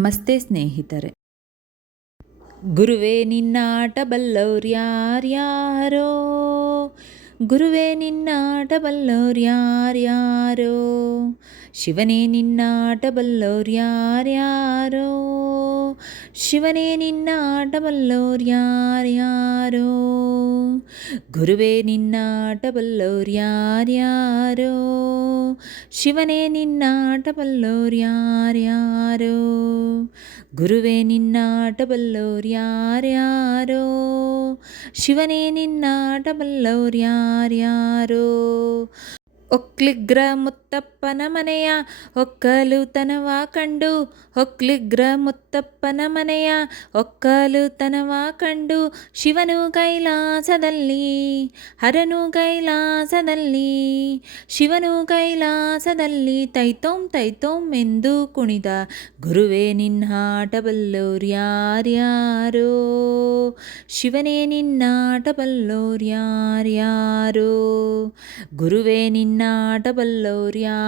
ನಮಸ್ತೆ ಸ್ನೇಹಿತರೆ. ಗುರುವೇ ನಿನ್ನಾಟ ಬಲ್ಲವ್ರ್ಯಾರ್ಯಾರೋ? ಗುರುವೇ ನಿನ್ನಾಟ ಬಲ್ಲವ್ರ್ಯಾರ್ಯಾರೋ? ಶಿವನೇ ನಿನ್ನಾಟ ಬಲ್ಲವ್ರ್ಯಾರ್ಯಾರೋ? ಶಿವನೇ ನಿನ್ನಾಟ ಬಲ್ಲವ್ರ್ಯಾರ್ಯಾರೋ? ಗುರುವೇ ನಿನ್ನಾಟ ಬಲ್ಲವ್ರ್ಯಾರ್ಯಾರೋ? ಶಿವನೇ ನಿನ್ನಾಟ ಯಾರ್ಯಾರೋ ಗುರುವೇ ನಿನ್ನಾಟ ಯಾರ್ಯಾರೋ ಶಿವನೇ ನಿನ್ನಾಟ ಬಲ್ಲವ್ರ್ಯಾರ್ಯಾರೋ ಒಕ್ಲಿಗ್ರ ಮುತ್ತಪ್ಪನ ಮನೆಯ ಒಕ್ಕಲುತನವ ಕಂಡು. ಒಕ್ಲಿಗ್ರ ಮುತ್ತಪ್ಪನ ಮನೆಯ ಒಕ್ಕಲುತನವ ಕಂಡು. ಶಿವನು ಕೈಲಾಸದಲ್ಲಿ, ಹರನು ಕೈಲಾಸದಲ್ಲಿ, ಶಿವನು ಕೈಲಾಸದಲ್ಲಿ ತೈತೋಂ ತೈತೋಂ ಎಂದು ಕುಣಿದ. ಗುರುವೇ ನಿನ್ನಾಟ ಬಲ್ಲೋರ್ಯಾರ್ಯಾರೋ ಶಿವನೇ ನಿನ್ನಾಟ ಬಲ್ಲೋರ್ಯಾರ್ಯಾರೋ ಗುರುವೇ ನಿನ್ನಾಟ ಬಲ್ಲೋರ್ಯಾರ್ಯಾರೋ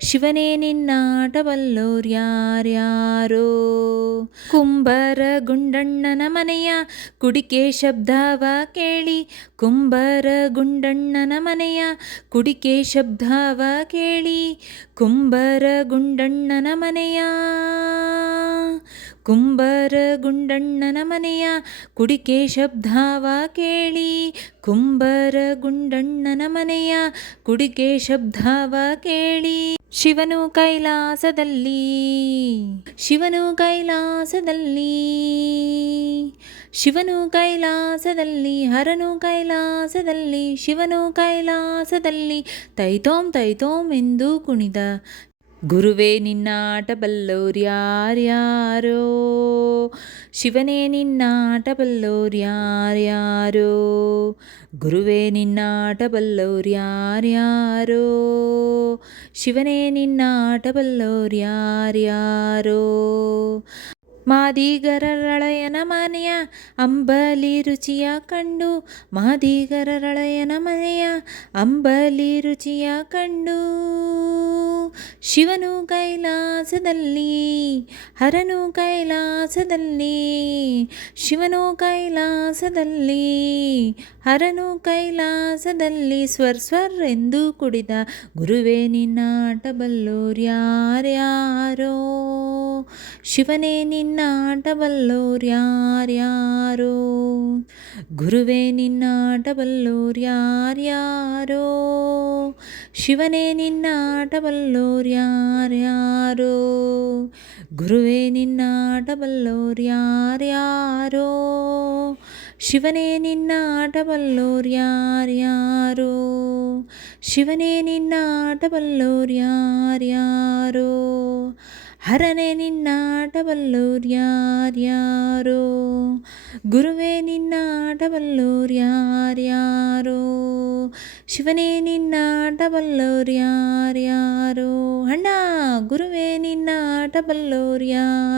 ಶಿವನೇ ನಿನ್ನಾಟ ಬಲ್ಲೋರ್ಯಾರ್ಯಾರೋ ಕುಂಬರ ಗುಂಡಣ್ಣನ ಮನೆಯ ಕುಡಿಕೆ ಶಬ್ದವ ಕೇಳಿ. ಕುಂಬರ ಗುಂಡಣ್ಣನ ಮನೆಯ ಕುಡಿಕೆ ಶಬ್ದವ ಕೇಳಿ. ಕುಂಬರ ಗುಂಡಣ್ಣನ ಮನೆಯ ಕುಂಬರ ಗುಂಡಣ್ಣನ ಮನೆಯ ಕುಡಿಕೆ ಶಬ್ದವ ಕೇಳಿ. ಕುಂಬರ ಗುಂಡಣ್ಣನ ಮನೆಯ ಕುಡಿಕೆ ಶಬ್ದವ ಕೇಳಿ. ಶಿವನು ಕೈಲಾಸದಲ್ಲಿ ಶಿವನು ಕೈಲಾಸದಲ್ಲಿ ಶಿವನು ಕೈಲಾಸದಲ್ಲಿ, ಹರನು ಕೈಲಾಸದಲ್ಲಿ, ಶಿವನು ಕೈಲಾಸದಲ್ಲಿ ತೈತೋಂ ತೈತೋಂ ಎಂದು ಕುಣಿದ ಗುರುವೇ ನಿನ್ನಾಟ ಬಲ್ಲೋರ್ಯಾರ್ಯಾರೋ? ಶಿವನೇ ನಿನ್ನಾಟ ಬಲ್ಲೋರ್ಯಾರ್ಯಾರೋ? ಗುರುವೇ ನಿನ್ನಾಟ ಬಲ್ಲೋರ್ಯಾರ್ಯಾರೋ? ಶಿವನೇ ನಿನ್ನಾಟ ಬಲ್ಲೋರ್ಯಾರ್ಯಾರೋ? ಮಾದಿಗರರಳಯನ ಮನೆಯ ಅಂಬಲಿ ರುಚಿಯ ಕಂಡು ಮಾದಿಗರರಳಯನ ಮನೆಯ ಅಂಬಲಿ ರುಚಿಯ ಕಂಡು. ಶಿವನು ಕೈಲಾಸದಲ್ಲಿ, ಹರನು ಕೈಲಾಸದಲ್ಲಿ, ಶಿವನು ಕೈಲಾಸದಲ್ಲಿ, ಹರನು ಕೈಲಾಸದಲ್ಲಿ ಸ್ವರ್ ಸ್ವರ್ ಎಂದು ಕುಡಿದ ಗುರುವೇ ನಿನ್ನಾಟ ಬಲ್ಲೋರ್ಯಾರ್ಯಾರೋ ಶಿವನೇ ನಿನ್ನಾಟ ಬಲ್ಲೋರ್ಯಾರ್ಯಾರೋ ಗುರುವೇ ನಿನ್ನಾಟಬಲ್ಲೋರ್ಯಾರ್ಯಾರೋ ಶಿವನೇ ನಿನ್ನಾಟಬಲ್ಲೋರ್ಯಾರ್ಯಾರೋ ಗುರುವೇ ನಿನ್ನಾಟಬಲ್ಲೋರ್ಯಾರ್ಯಾರೋ ಶಿವನೇ ನಿನ್ನಾಟ ಬಲ್ಲೋರ್ಯಾರ್ಯಾರೋ ಶಿವನೇ ನಿನ್ನಾಟ ಬಲ್ಲೋರ್ಯಾರ್ಯಾರೋ ಹರನೇ ನಿನ್ನಾಟ ಬಲ್ಲೋರ್ಯಾರ್ಯಾರೋ ಗುರುವೇ ನಿನ್ನಾಟ ಬಲ್ಲೋರ್ಯಾರ್ಯಾರೋ ಶಿವನೇ ನಿನ್ನಾಟವಲ್ಲೂರ್ಯಾರ್ಯಾರೋ ಅಣ್ಣ, ಗುರುವೇ ನಿನ್ನಾಟ ಬಲ್ಲೋರ್ಯಾರ್ಯಾರೋ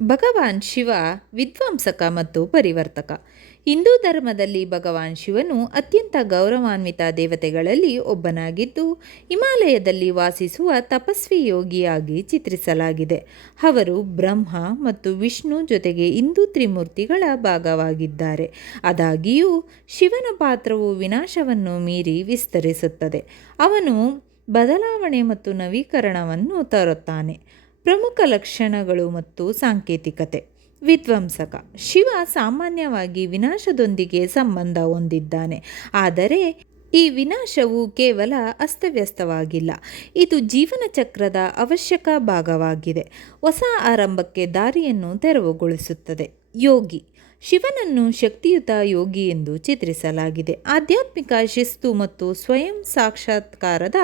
ಭಗವಾನ್ ಶಿವ ವಿದ್ವಾಂಸಕ ಮತ್ತು ಪರಿವರ್ತಕ. ಹಿಂದೂ ಧರ್ಮದಲ್ಲಿ ಭಗವಾನ್ ಶಿವನು ಅತ್ಯಂತ ಗೌರವಾನ್ವಿತ ದೇವತೆಗಳಲ್ಲಿ ಒಬ್ಬನಾಗಿದ್ದು, ಹಿಮಾಲಯದಲ್ಲಿ ವಾಸಿಸುವ ತಪಸ್ವಿ ಯೋಗಿಯಾಗಿ ಚಿತ್ರಿಸಲಾಗಿದೆ. ಅವರು ಬ್ರಹ್ಮ ಮತ್ತು ವಿಷ್ಣು ಜೊತೆಗೆ ಹಿಂದೂ ತ್ರಿಮೂರ್ತಿಗಳ ಭಾಗವಾಗಿದ್ದಾರೆ. ಆದಾಗಿಯೂ, ಶಿವನ ಪಾತ್ರವು ವಿನಾಶವನ್ನು ಮೀರಿ ವಿಸ್ತರಿಸುತ್ತದೆ. ಅವನು ಬದಲಾವಣೆ ಮತ್ತು ನವೀಕರಣವನ್ನು ತರುತ್ತಾನೆ. ಪ್ರಮುಖ ಲಕ್ಷಣಗಳು ಮತ್ತು ಸಾಂಕೇತಿಕತೆ. ವಿಧ್ವಂಸಕ. ಶಿವ ಸಾಮಾನ್ಯವಾಗಿ ವಿನಾಶದೊಂದಿಗೆ ಸಂಬಂಧ ಹೊಂದಿದ್ದಾನೆ. ಆದರೆ ಈ ವಿನಾಶವು ಕೇವಲ ಅಸ್ತವ್ಯಸ್ತವಾಗಿಲ್ಲ. ಇದು ಜೀವನ ಚಕ್ರದ ಅವಶ್ಯಕ ಭಾಗವಾಗಿದೆ. ಹೊಸ ಆರಂಭಕ್ಕೆ ದಾರಿಯನ್ನು ತೆರವುಗೊಳಿಸುತ್ತದೆ. ಯೋಗಿ. ಶಿವನನ್ನು ಶಕ್ತಿಯುತ ಯೋಗಿ ಎಂದು ಚಿತ್ರಿಸಲಾಗಿದೆ. ಆಧ್ಯಾತ್ಮಿಕ ಶಿಸ್ತು ಮತ್ತು ಸ್ವಯಂ ಸಾಕ್ಷಾತ್ಕಾರದ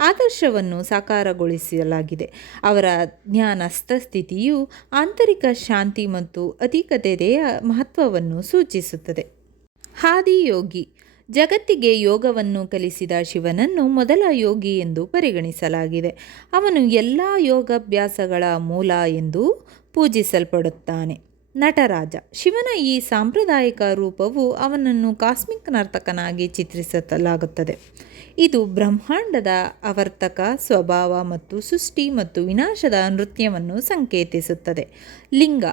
ಆದರ್ಶವನ್ನು ಸಾಕಾರಗೊಳಿಸಲಾಗಿದೆ. ಅವರ ಜ್ಞಾನಸ್ಥ ಸ್ಥಿತಿಯು ಆಂತರಿಕ ಶಾಂತಿ ಮತ್ತು ಅಧಿಕತೆಯ ಮಹತ್ವವನ್ನು ಸೂಚಿಸುತ್ತದೆ. ಹಾದಿಯೋಗಿ ಜಗತ್ತಿಗೆ ಯೋಗವನ್ನು ಕಲಿಸಿದ ಶಿವನನ್ನು ಮೊದಲ ಯೋಗಿ ಎಂದು ಪರಿಗಣಿಸಲಾಗಿದೆ. ಅವನು ಎಲ್ಲ ಯೋಗಾಭ್ಯಾಸಗಳ ಮೂಲ ಎಂದು ಪೂಜಿಸಲ್ಪಡುತ್ತಾನೆ. ನಟರಾಜ. ಶಿವನ ಈ ಸಾಂಪ್ರದಾಯಿಕ ರೂಪವು ಅವನನ್ನು ಕಾಸ್ಮಿಕ್ ನರ್ತಕನಾಗಿ ಚಿತ್ರಿಸಲಾಗುತ್ತದೆ. ಇದು ಬ್ರಹ್ಮಾಂಡದ ಆವರ್ತಕ ಸ್ವಭಾವ ಮತ್ತು ಸೃಷ್ಟಿ ಮತ್ತು ವಿನಾಶದ ನೃತ್ಯವನ್ನು ಸಂಕೇತಿಸುತ್ತದೆ. ಲಿಂಗ.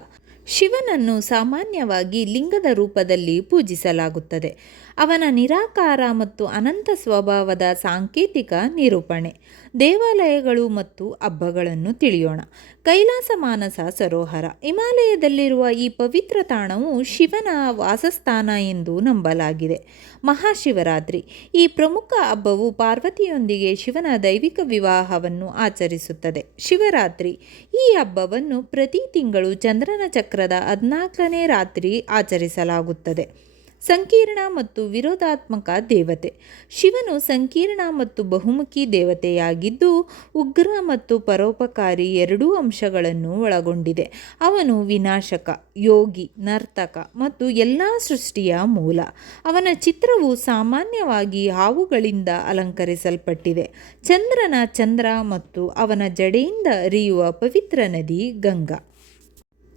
ಶಿವನನ್ನು ಸಾಮಾನ್ಯವಾಗಿ ಲಿಂಗದ ರೂಪದಲ್ಲಿ ಪೂಜಿಸಲಾಗುತ್ತದೆ. ಅವನ ನಿರಾಕಾರ ಮತ್ತು ಅನಂತ ಸ್ವಭಾವದ ಸಾಂಕೇತಿಕ ನಿರೂಪಣೆ. ದೇವಾಲಯಗಳು ಮತ್ತು ಹಬ್ಬಗಳನ್ನು ತಿಳಿಯೋಣ. ಕೈಲಾಸ ಮಾನಸ ಸರೋವರ ಹಿಮಾಲಯದಲ್ಲಿರುವ ಈ ಪವಿತ್ರ ತಾಣವು ಶಿವನ ವಾಸಸ್ಥಾನ ಎಂದು ನಂಬಲಾಗಿದೆ. ಮಹಾಶಿವರಾತ್ರಿ. ಈ ಪ್ರಮುಖ ಹಬ್ಬವು ಪಾರ್ವತಿಯೊಂದಿಗೆ ಶಿವನ ದೈವಿಕ ವಿವಾಹವನ್ನು ಆಚರಿಸುತ್ತದೆ. ಶಿವರಾತ್ರಿ. ಈ ಹಬ್ಬವನ್ನು ಪ್ರತಿ ತಿಂಗಳು ಚಂದ್ರನ ಚಕ್ರದ ಹದಿನಾಲ್ಕನೇ ರಾತ್ರಿ ಆಚರಿಸಲಾಗುತ್ತದೆ. ಸಂಕೀರ್ಣ ಮತ್ತು ವಿರೋಧಾತ್ಮಕ ದೇವತೆ. ಶಿವನು ಸಂಕೀರ್ಣ ಮತ್ತು ಬಹುಮುಖಿ ದೇವತೆಯಾಗಿದ್ದು, ಉಗ್ರ ಮತ್ತು ಪರೋಪಕಾರಿ ಎರಡೂ ಅಂಶಗಳನ್ನು ಒಳಗೊಂಡಿದೆ. ಅವನು ವಿನಾಶಕ, ಯೋಗಿ, ನರ್ತಕ ಮತ್ತು ಎಲ್ಲ ಸೃಷ್ಟಿಯ ಮೂಲ. ಅವನ ಚಿತ್ರವು ಸಾಮಾನ್ಯವಾಗಿ ಹಾವುಗಳಿಂದ ಅಲಂಕರಿಸಲ್ಪಟ್ಟಿದೆ. ಚಂದ್ರನ ಚಂದ್ರ ಮತ್ತು ಅವನ ಜಡೆಯಿಂದ ಹರಿಯುವ ಪವಿತ್ರ ನದಿ ಗಂಗಾ.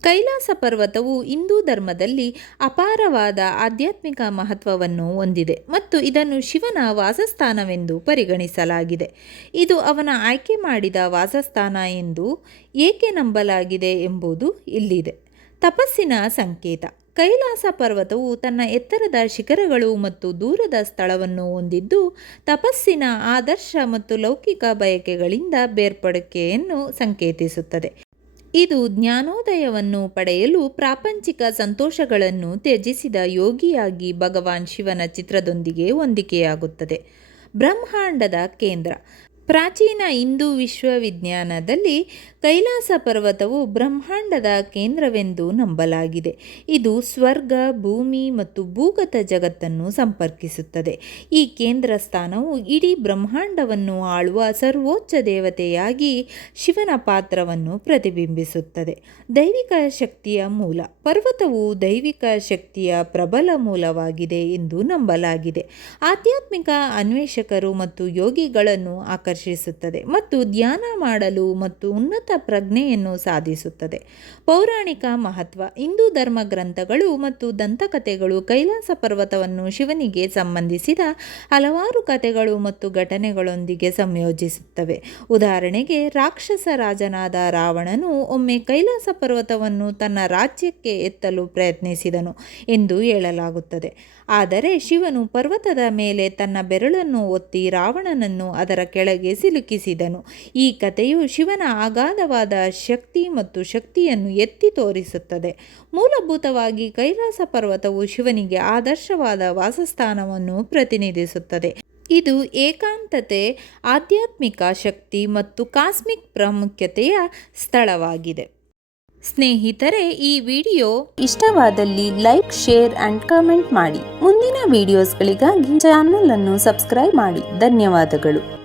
ಕೈಲಾಸ ಪರ್ವತವು ಹಿಂದೂ ಧರ್ಮದಲ್ಲಿ ಅಪಾರವಾದ ಆಧ್ಯಾತ್ಮಿಕ ಮಹತ್ವವನ್ನು ಹೊಂದಿದೆ ಮತ್ತು ಇದನ್ನು ಶಿವನ ವಾಸಸ್ಥಾನವೆಂದು ಪರಿಗಣಿಸಲಾಗಿದೆ. ಇದು ಅವನ ಆಯ್ಕೆ ಮಾಡಿದ ವಾಸಸ್ಥಾನ ಎಂದು ಏಕೆ ನಂಬಲಾಗಿದೆ ಎಂಬುದು ಇಲ್ಲಿದೆ. ತಪಸ್ಸಿನ ಸಂಕೇತ. ಕೈಲಾಸ ಪರ್ವತವು ತನ್ನ ಎತ್ತರದ ಶಿಖರಗಳು ಮತ್ತು ದೂರದ ಸ್ಥಳವನ್ನು ಹೊಂದಿದ್ದು, ತಪಸ್ಸಿನ ಆದರ್ಶ ಮತ್ತು ಲೌಕಿಕ ಬಯಕೆಗಳಿಂದ ಬೇರ್ಪಡಿಕೆಯನ್ನು ಸಂಕೇತಿಸುತ್ತದೆ. ಇದು ಜ್ಞಾನೋದಯವನ್ನು ಪಡೆಯಲು ಪ್ರಾಪಂಚಿಕ ಸಂತೋಷಗಳನ್ನು ತ್ಯಜಿಸಿದ ಯೋಗಿಯಾಗಿ ಭಗವಾನ್ ಶಿವನ ಚಿತ್ರದೊಂದಿಗೆ ಹೊಂದಿಕೆಯಾಗುತ್ತದೆ. ಬ್ರಹ್ಮಾಂಡದ ಕೇಂದ್ರ. ಪ್ರಾಚೀನ ಹಿಂದೂ ವಿಶ್ವವಿಜ್ಞಾನದಲ್ಲಿ ಕೈಲಾಸ ಪರ್ವತವು ಬ್ರಹ್ಮಾಂಡದ ಕೇಂದ್ರವೆಂದು ನಂಬಲಾಗಿದೆ. ಇದು ಸ್ವರ್ಗ, ಭೂಮಿ ಮತ್ತು ಭೂಗತ ಜಗತ್ತನ್ನು ಸಂಪರ್ಕಿಸುತ್ತದೆ. ಈ ಕೇಂದ್ರ ಸ್ಥಾನವು ಇಡೀ ಬ್ರಹ್ಮಾಂಡವನ್ನು ಆಳುವ ಸರ್ವೋಚ್ಚ ದೇವತೆಯಾಗಿ ಶಿವನ ಪಾತ್ರವನ್ನು ಪ್ರತಿಬಿಂಬಿಸುತ್ತದೆ. ದೈವಿಕ ಶಕ್ತಿಯ ಮೂಲ. ಪರ್ವತವು ದೈವಿಕ ಶಕ್ತಿಯ ಪ್ರಬಲ ಮೂಲವಾಗಿದೆ ಎಂದು ನಂಬಲಾಗಿದೆ. ಆಧ್ಯಾತ್ಮಿಕ ಅನ್ವೇಷಕರು ಮತ್ತು ಯೋಗಿಗಳನ್ನು ಆಕರ್ಷಿಸುತ್ತದೆ ಮತ್ತು ಧ್ಯಾನ ಮಾಡಲು ಮತ್ತು ಉನ್ನತ ಪ್ರಜ್ಞೆಯನ್ನು ಸಾಧಿಸುತ್ತದೆ. ಪೌರಾಣಿಕ ಮಹತ್ವ, ಹಿಂದೂ ಧರ್ಮ ಗ್ರಂಥಗಳು ಮತ್ತು ದಂತಕಥೆಗಳು ಕೈಲಾಸ ಪರ್ವತವನ್ನು ಶಿವನಿಗೆ ಸಂಬಂಧಿಸಿದ ಹಲವಾರು ಕಥೆಗಳು ಮತ್ತು ಘಟನೆಗಳೊಂದಿಗೆ ಸಂಯೋಜಿಸುತ್ತವೆ. ಉದಾಹರಣೆಗೆ, ರಾಕ್ಷಸ ರಾಜನಾದ ರಾವಣನು ಒಮ್ಮೆ ಕೈಲಾಸ ಪರ್ವತವನ್ನು ತನ್ನ ರಾಜ್ಯಕ್ಕೆ ಎತ್ತಲು ಪ್ರಯತ್ನಿಸಿದನು ಎಂದು ಹೇಳಲಾಗುತ್ತದೆ. ಆದರೆ ಶಿವನು ಪರ್ವತದ ಮೇಲೆ ತನ್ನ ಬೆರಳನ್ನು ಒತ್ತಿ ರಾವಣನನ್ನು ಅದರ ಕೆಳಗೆ ಸಿಲುಕಿಸಿದನು. ಈ ಕಥೆಯು ಶಿವನ ಅಗಾಧವಾದ ಶಕ್ತಿ ಮತ್ತು ಶಕ್ತಿಯನ್ನು ಎತ್ತಿ ತೋರಿಸುತ್ತದೆ. ಮೂಲಭೂತವಾಗಿ ಕೈಲಾಸ ಪರ್ವತವು ಶಿವನಿಗೆ ಆದರ್ಶವಾದ ವಾಸಸ್ಥಾನವನ್ನು ಪ್ರತಿನಿಧಿಸುತ್ತದೆ. ಇದು ಏಕಾಂತತೆ, ಆಧ್ಯಾತ್ಮಿಕ ಶಕ್ತಿ ಮತ್ತು ಕಾಸ್ಮಿಕ್ ಪ್ರಾಮುಖ್ಯತೆಯ ಸ್ಥಳವಾಗಿದೆ. ಸ್ನೇಹಿತರೆ, ಈ ವಿಡಿಯೋ ಇಷ್ಟವಾದಲ್ಲಿ ಲೈಕ್, ಶೇರ್ ಅಂಡ್ ಕಮೆಂಟ್ ಮಾಡಿ. ಮುಂದಿನ ವಿಡಿಯೋಸ್ಗಳಿಗಾಗಿ ಚಾನಲ್ ಅನ್ನು ಸಬ್ಸ್ಕ್ರೈಬ್ ಮಾಡಿ. ಧನ್ಯವಾದಗಳು.